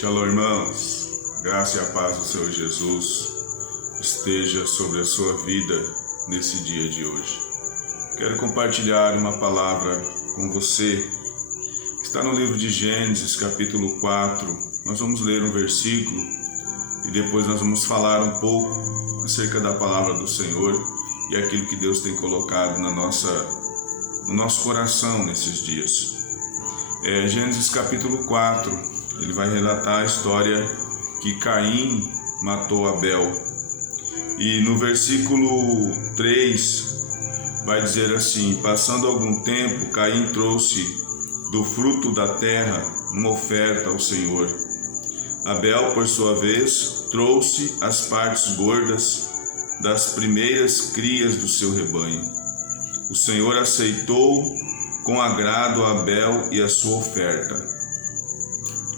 Shalom, irmãos. Graça e a paz do Senhor Jesus esteja sobre a sua vida nesse dia de hoje. Quero compartilhar uma palavra com você que está no livro de Gênesis, capítulo 4. Nós vamos ler um versículo e depois nós vamos falar um pouco acerca da palavra do Senhor e aquilo que Deus tem colocado no nosso coração nesses dias. Gênesis capítulo 4. Ele vai relatar a história que Caim matou Abel. E no versículo 3 vai dizer assim: passando algum tempo, Caim trouxe do fruto da terra uma oferta ao Senhor. Abel, por sua vez, trouxe as partes gordas das primeiras crias do seu rebanho. O Senhor aceitou com agrado Abel e a sua oferta,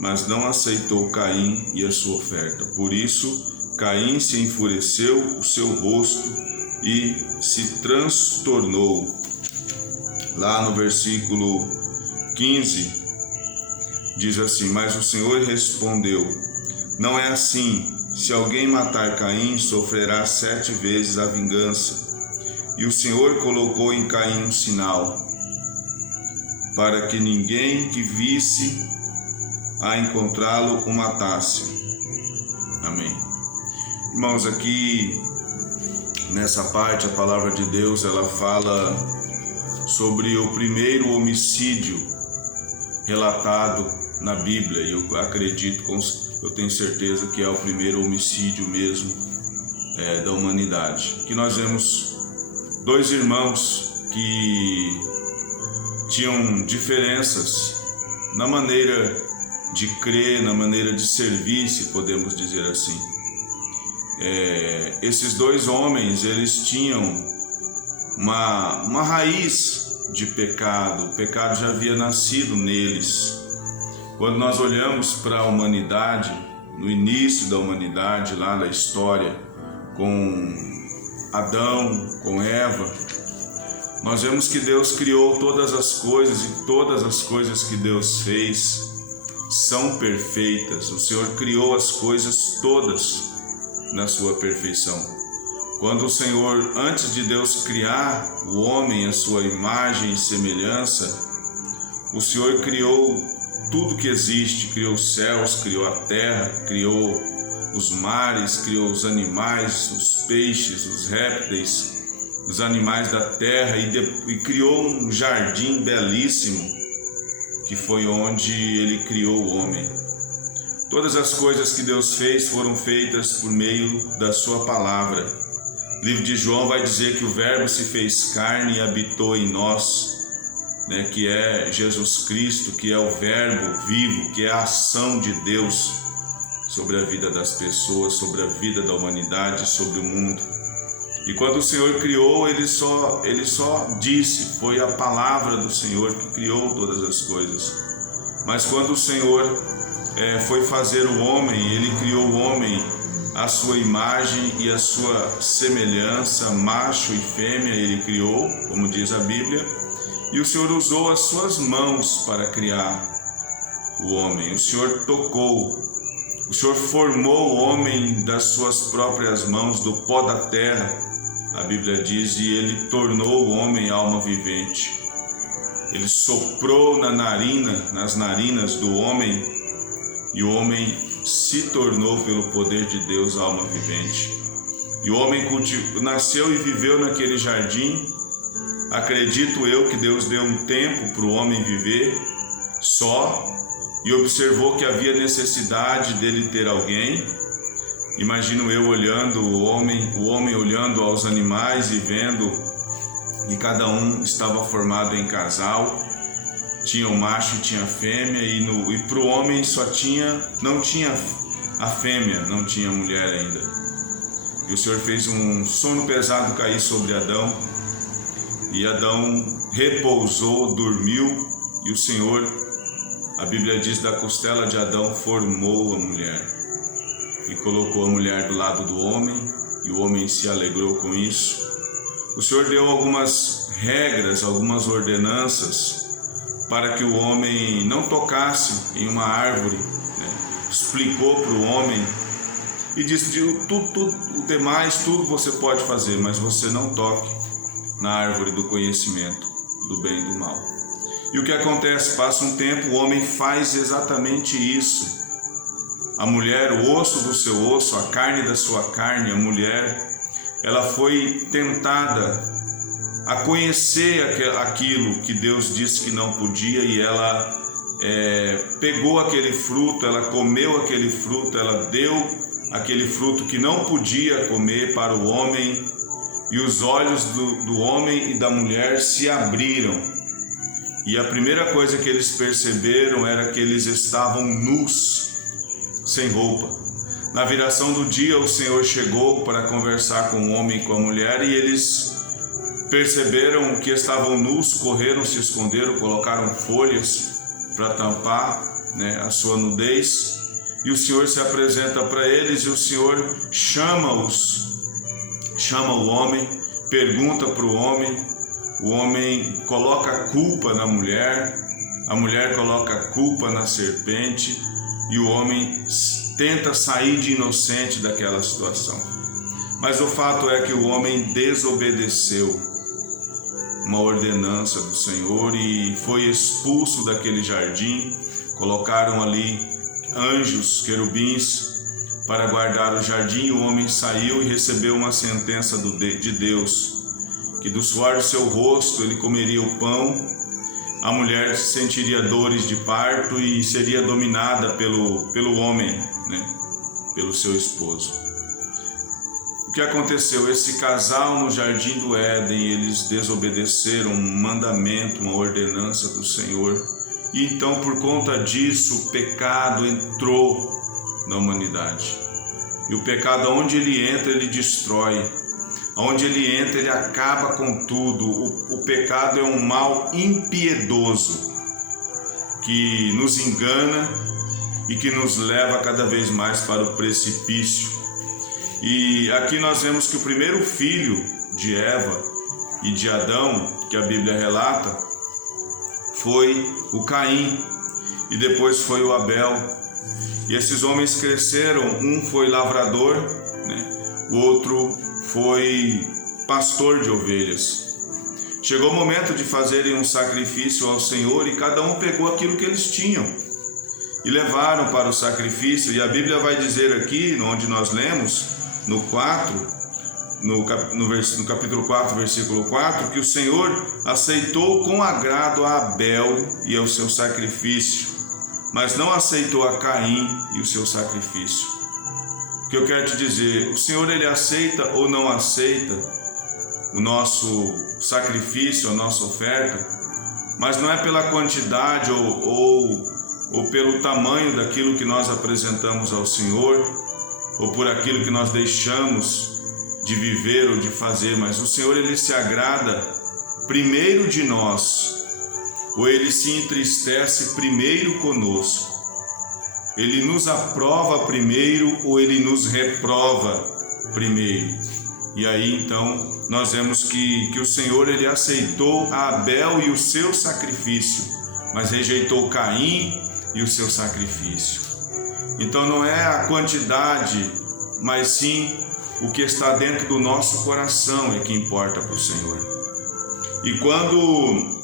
mas não aceitou Caim e a sua oferta. Por isso, Caim se enfureceu o seu rosto e se transtornou. Lá no versículo 15, diz assim: mas o Senhor respondeu: não é assim. Se alguém matar Caim, sofrerá 7 vezes a vingança. E o Senhor colocou em Caim um sinal, para que ninguém que visse a encontrá-lo o matasse. Amém. Irmãos, aqui nessa parte a palavra de Deus ela fala sobre o primeiro homicídio relatado na Bíblia, e eu tenho certeza que é o primeiro homicídio mesmo da humanidade. Que nós vemos 2 irmãos que tinham diferenças na maneira de crer, na maneira de servir, se podemos dizer assim. Esses 2 homens, eles tinham uma raiz de pecado. O pecado já havia nascido neles. Quando nós olhamos para a humanidade, no início da humanidade, lá na história, com Adão, com Eva, nós vemos que Deus criou todas as coisas, e todas as coisas que Deus fez são perfeitas. O Senhor criou as coisas todas na sua perfeição. Quando o Senhor, antes de Deus criar o homem à sua imagem e semelhança, o Senhor criou tudo que existe, criou os céus, criou a terra, criou os mares, criou os animais, os peixes, os répteis, os animais da terra, e criou um jardim belíssimo, que foi onde ele criou o homem. Todas as coisas que Deus fez foram feitas por meio da sua palavra. O livro de João vai dizer que o Verbo se fez carne e habitou em nós, que é Jesus Cristo, que é o Verbo vivo, que é a ação de Deus sobre a vida das pessoas, sobre a vida da humanidade, sobre o mundo. E quando o Senhor criou, ele só disse, foi a palavra do Senhor que criou todas as coisas. Mas quando o Senhor foi fazer o homem, ele criou o homem à sua imagem e à sua semelhança, macho e fêmea ele criou, como diz a Bíblia, e o Senhor usou as suas mãos para criar o homem. O Senhor tocou, o Senhor formou o homem das suas próprias mãos, do pó da terra, a Bíblia diz, e ele tornou o homem alma vivente. Ele soprou nas narinas do homem, e o homem se tornou, pelo poder de Deus, alma vivente. E o homem nasceu e viveu naquele jardim. Acredito eu que Deus deu um tempo para o homem viver só, e observou que havia necessidade dele ter alguém. Imagino eu olhando o homem olhando aos animais e vendo que cada um estava formado em casal, tinha o macho e tinha a fêmea, e para o homem não tinha a fêmea, não tinha a mulher ainda. E o Senhor fez um sono pesado cair sobre Adão, e Adão repousou, dormiu, e o Senhor, a Bíblia diz, da costela de Adão formou a mulher. E colocou a mulher do lado do homem, e o homem se alegrou com isso. O Senhor deu algumas regras, algumas ordenanças para que o homem não tocasse em uma árvore, explicou para o homem e disse: o demais, tudo você pode fazer, mas você não toque na árvore do conhecimento do bem e do mal. E o que acontece? Passa um tempo, o homem faz exatamente isso. A mulher, o osso do seu osso, a carne da sua carne, a mulher, ela foi tentada a conhecer aquilo que Deus disse que não podia, e ela pegou aquele fruto, ela comeu aquele fruto, ela deu aquele fruto que não podia comer para o homem, e os olhos do homem e da mulher se abriram. E a primeira coisa que eles perceberam era que eles estavam nus, sem roupa. Na viração do dia, o Senhor chegou para conversar com o homem e com a mulher, e eles perceberam que estavam nus, correram, se esconderam, colocaram folhas para tampar, a sua nudez. E o Senhor se apresenta para eles, e o Senhor chama o homem, pergunta para o homem coloca a culpa na mulher, a mulher coloca a culpa na serpente, e o homem tenta sair de inocente daquela situação. Mas o fato é que o homem desobedeceu uma ordenança do Senhor e foi expulso daquele jardim. Colocaram ali anjos, querubins, para guardar o jardim. O homem saiu e recebeu uma sentença de Deus, que do suor do seu rosto ele comeria o pão. A mulher sentiria dores de parto e seria dominada pelo homem, pelo seu esposo. O que aconteceu? Esse casal no jardim do Éden, eles desobedeceram um mandamento, uma ordenança do Senhor, e então por conta disso o pecado entrou na humanidade. E o pecado, onde ele entra, ele destrói. Onde ele entra, ele acaba com tudo. O pecado é um mal impiedoso que nos engana e que nos leva cada vez mais para o precipício. E aqui nós vemos que o primeiro filho de Eva e de Adão, que a Bíblia relata, foi o Caim, e depois foi o Abel. E esses homens cresceram, um foi lavrador, o outro foi pastor de ovelhas. Chegou o momento de fazerem um sacrifício ao Senhor, e cada um pegou aquilo que eles tinham e levaram para o sacrifício. E a Bíblia vai dizer aqui, onde nós lemos, no capítulo 4, versículo 4, que o Senhor aceitou com agrado a Abel e ao seu sacrifício, mas não aceitou a Caim e o seu sacrifício. O que eu quero te dizer, o Senhor, ele aceita ou não aceita o nosso sacrifício, a nossa oferta, mas não é pela quantidade ou pelo tamanho daquilo que nós apresentamos ao Senhor, ou por aquilo que nós deixamos de viver ou de fazer, mas o Senhor, ele se agrada primeiro de nós, ou ele se entristece primeiro conosco. Ele nos aprova primeiro ou ele nos reprova primeiro. E aí então nós vemos que o Senhor, ele aceitou a Abel e o seu sacrifício, mas rejeitou Caim e o seu sacrifício. Então não é a quantidade, mas sim o que está dentro do nosso coração é que importa para o Senhor. E quando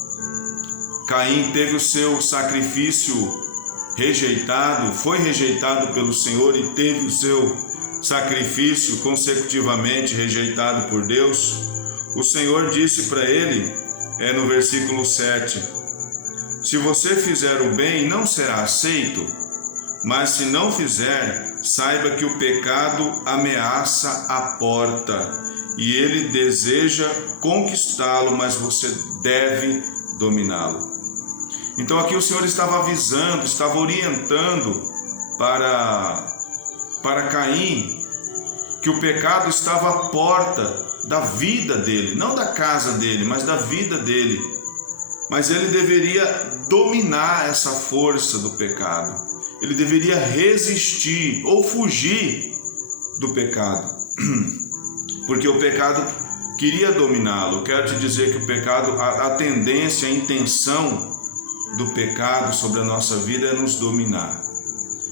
Caim teve o seu sacrifício rejeitado, foi rejeitado pelo Senhor e teve o seu sacrifício consecutivamente rejeitado por Deus, o Senhor disse para ele, no versículo 7, se você fizer o bem, não será aceito, mas se não fizer, saiba que o pecado ameaça a porta e ele deseja conquistá-lo, mas você deve dominá-lo. Então aqui o Senhor estava avisando, estava orientando para Caim que o pecado estava à porta da vida dele, não da casa dele, mas da vida dele. Mas ele deveria dominar essa força do pecado. Ele deveria resistir ou fugir do pecado, porque o pecado queria dominá-lo. Eu quero te dizer que o pecado, a tendência, a intenção do pecado sobre a nossa vida é nos dominar.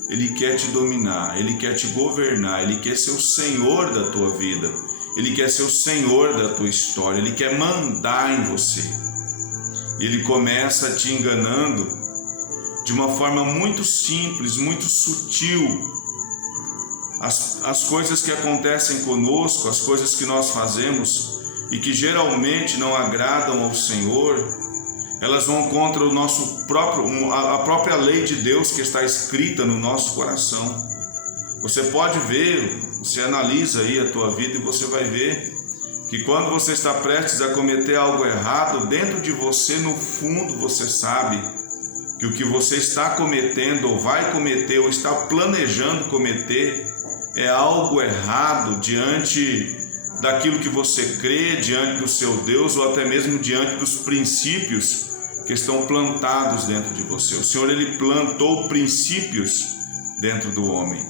ele quer te dominar, ele quer te governar, ele quer ser o Senhor da tua vida, ele quer ser o Senhor da tua história, ele quer mandar em você. Ele começa te enganando de uma forma muito simples, muito sutil. As coisas que acontecem conosco, as coisas que nós fazemos e que geralmente não agradam ao Senhor, elas vão contra a própria lei de Deus que está escrita no nosso coração. Você pode ver, você analisa aí a tua vida e você vai ver que quando você está prestes a cometer algo errado, dentro de você, no fundo, você sabe que o que você está cometendo ou vai cometer ou está planejando cometer é algo errado diante daquilo que você crê, diante do seu Deus ou até mesmo diante dos princípios que estão plantados dentro de você. O Senhor, ele plantou princípios dentro do homem.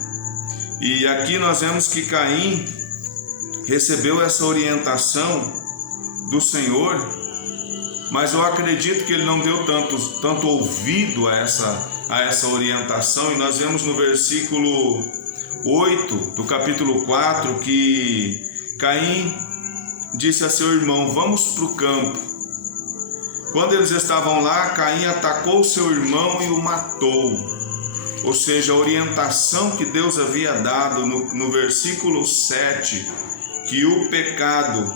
E aqui nós vemos que Caim recebeu essa orientação do Senhor, mas eu acredito que ele não deu tanto ouvido a essa orientação, e nós vemos no versículo 8 do capítulo 4 que Caim disse a seu irmão: vamos para o campo. Quando eles estavam lá, Caim atacou seu irmão e o matou. Ou seja, a orientação que Deus havia dado no versículo 7, que o pecado,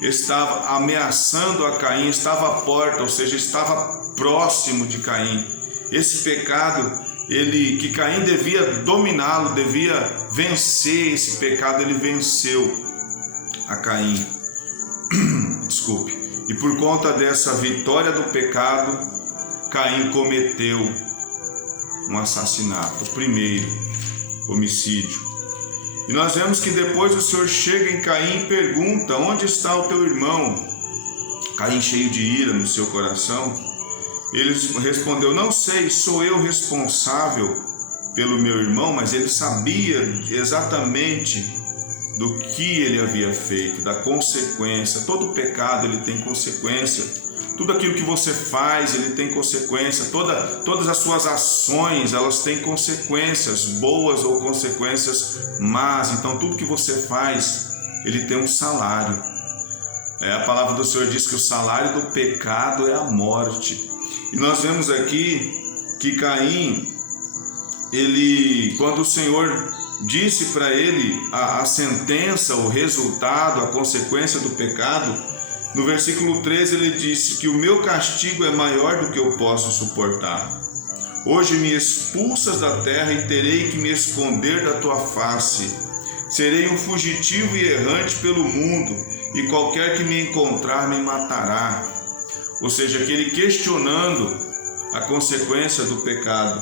estava ameaçando a Caim, estava à porta, ou seja, estava próximo de Caim. Esse pecado, que Caim devia dominá-lo, devia vencer esse pecado, ele venceu a Caim. Desculpe. E por conta dessa vitória do pecado, Caim cometeu um assassinato, o primeiro homicídio. E nós vemos que depois o Senhor chega em Caim e pergunta: onde está o teu irmão? Caim, cheio de ira no seu coração, ele respondeu: não sei, sou eu responsável pelo meu irmão. Mas ele sabia exatamente do que ele havia feito, da consequência. Todo pecado ele tem consequência. Tudo aquilo que você faz, ele tem consequência. Todas as suas ações, elas têm consequências boas ou consequências más. Então tudo que você faz, ele tem um salário. A palavra do Senhor diz que o salário do pecado é a morte. E nós vemos aqui que Caim, quando o Senhor disse para ele a sentença, o resultado, a consequência do pecado, no versículo 13 ele disse que o meu castigo é maior do que eu posso suportar. Hoje me expulsas da terra e terei que me esconder da tua face. Serei um fugitivo e errante pelo mundo, e qualquer que me encontrar me matará. Ou seja, aquele questionando a consequência do pecado.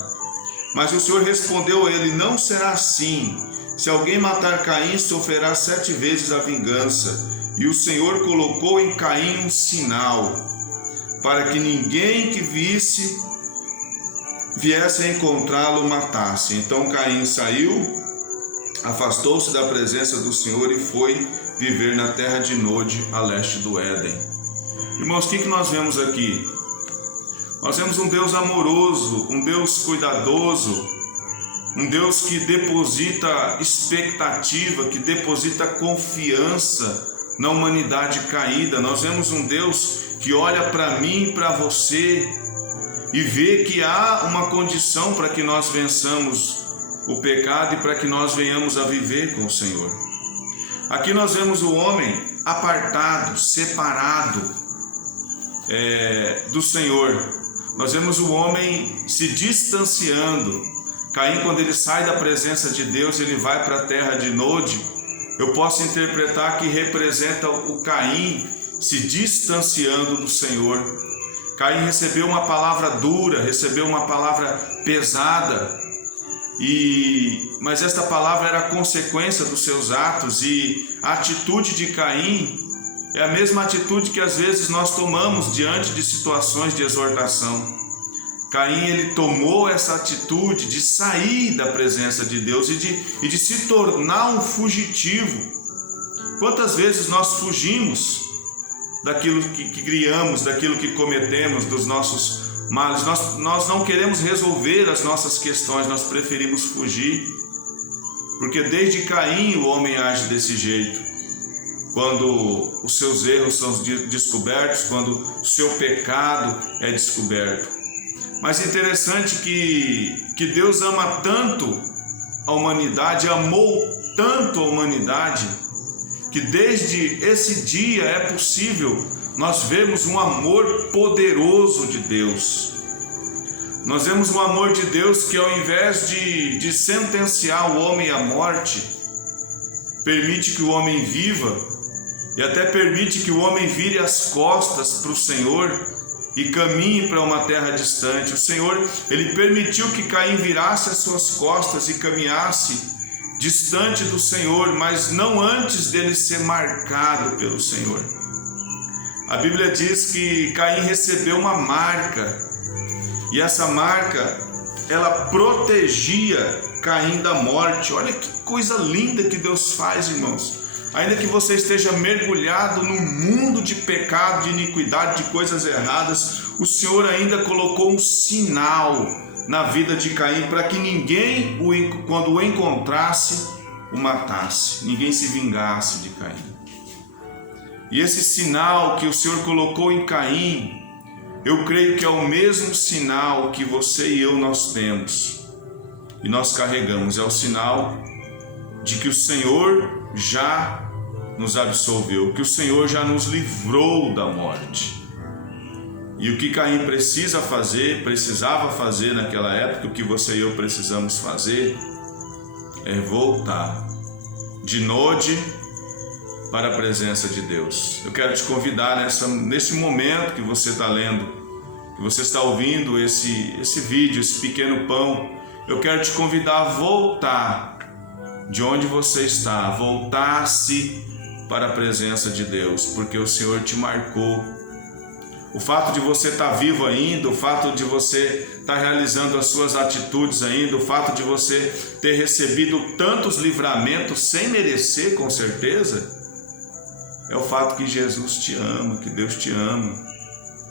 Mas o Senhor respondeu a ele: não será assim. Se alguém matar Caim, sofrerá 7 vezes a vingança. E o Senhor colocou em Caim um sinal, para que ninguém que viesse a encontrá-lo matasse. Então Caim saiu, afastou-se da presença do Senhor e foi viver na terra de Nod, a leste do Éden. Irmãos, o que nós vemos aqui? Nós vemos um Deus amoroso, um Deus cuidadoso, um Deus que deposita expectativa, que deposita confiança na humanidade caída. Nós vemos um Deus que olha para mim e para você e vê que há uma condição para que nós vençamos o pecado e para que nós venhamos a viver com o Senhor. Aqui nós vemos o homem apartado, separado do Senhor. Nós vemos o homem se distanciando. Caim, quando ele sai da presença de Deus, ele vai para a terra de Nod. Eu posso interpretar que representa o Caim se distanciando do Senhor. Caim recebeu uma palavra dura, recebeu uma palavra pesada, mas esta palavra era consequência dos seus atos, e a atitude de Caim é a mesma atitude que às vezes nós tomamos diante de situações de exortação. Caim, ele tomou essa atitude de sair da presença de Deus e de se tornar um fugitivo. Quantas vezes nós fugimos daquilo que criamos, daquilo que cometemos, dos nossos males. Nós não queremos resolver as nossas questões, nós preferimos fugir. Porque desde Caim o homem age desse jeito. Quando os seus erros são descobertos, quando o seu pecado é descoberto. Mas é interessante que Deus ama tanto a humanidade, amou tanto a humanidade, que desde esse dia é possível nós vermos um amor poderoso de Deus. Nós vemos um amor de Deus que, ao invés de sentenciar o homem à morte, permite que o homem viva e até permite que o homem vire as costas para o Senhor e caminhe para uma terra distante. O Senhor, Ele permitiu que Caim virasse as suas costas e caminhasse distante do Senhor, mas não antes dele ser marcado pelo Senhor. A Bíblia diz que Caim recebeu uma marca, e essa marca, ela protegia Caim da morte. Olha que coisa linda que Deus faz, irmãos. Ainda que você esteja mergulhado num mundo de pecado, de iniquidade, de coisas erradas, o Senhor ainda colocou um sinal na vida de Caim para que ninguém, quando o encontrasse, o matasse, ninguém se vingasse de Caim. E esse sinal que o Senhor colocou em Caim, eu creio que é o mesmo sinal que você e eu nós temos e nós carregamos. É o sinal de que o Senhor já nos absolveu, que o Senhor já nos livrou da morte. E o que Caim precisava fazer naquela época, o que você e eu precisamos fazer, é voltar de noite para a presença de Deus. Eu quero te convidar nesse momento que você está lendo, que você está ouvindo esse vídeo, esse pequeno pão, eu quero te convidar a voltar de onde você está, voltar-se para a presença de Deus, porque o Senhor te marcou. O fato de você estar vivo ainda, o fato de você estar realizando as suas atitudes ainda, o fato de você ter recebido tantos livramentos sem merecer, com certeza, é o fato que Jesus te ama, que Deus te ama.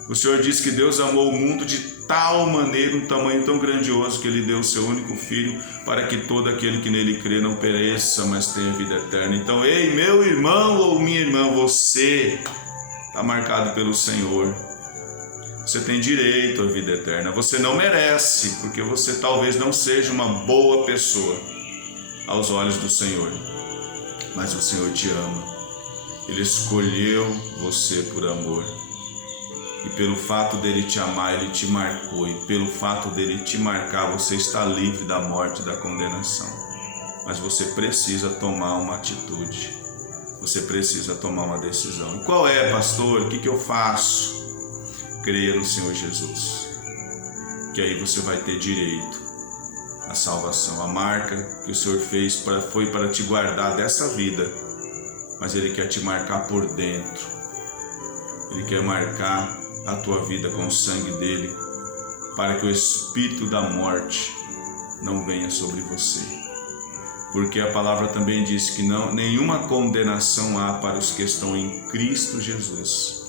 O Senhor diz que Deus amou o mundo de tal maneira, um tamanho tão grandioso, que Ele deu o seu único Filho, para que todo aquele que nele crê não pereça, mas tenha vida eterna. Então, ei, meu irmão ou minha irmã, você está marcado pelo Senhor. Você tem direito à vida eterna. Você não merece, porque você talvez não seja uma boa pessoa aos olhos do Senhor. Mas o Senhor te ama. Ele escolheu você por amor. E pelo fato dele te amar, ele te marcou. E pelo fato dele te marcar, você está livre da morte e da condenação. Mas você precisa tomar uma atitude. Você precisa tomar uma decisão. E qual é, pastor? O que eu faço? Creia no Senhor Jesus. Que aí você vai ter direito à salvação. A marca que o Senhor fez foi para te guardar dessa vida. Mas Ele quer te marcar por dentro. Ele quer marcar a tua vida com o sangue dele, para que o espírito da morte não venha sobre você. Porque a palavra também diz que nenhuma condenação há para os que estão em Cristo Jesus.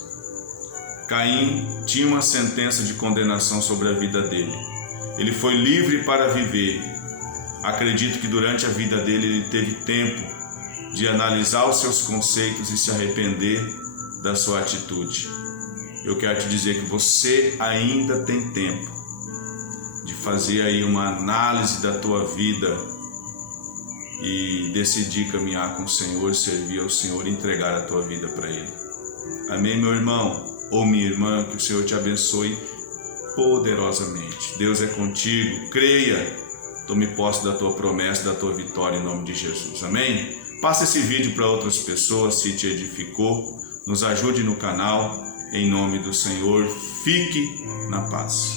Caim tinha uma sentença de condenação sobre a vida dele. Ele foi livre para viver. Acredito que durante a vida dele ele teve tempo de analisar os seus conceitos e se arrepender da sua atitude. Eu quero te dizer que você ainda tem tempo de fazer aí uma análise da tua vida e decidir caminhar com o Senhor, servir ao Senhor e entregar a tua vida para Ele. Amém, meu irmão ou minha irmã? Que o Senhor te abençoe poderosamente. Deus é contigo, creia, tome posse da tua promessa, da tua vitória em nome de Jesus. Amém? Passa esse vídeo para outras pessoas se te edificou, nos ajude no canal. Em nome do Senhor, fique na paz.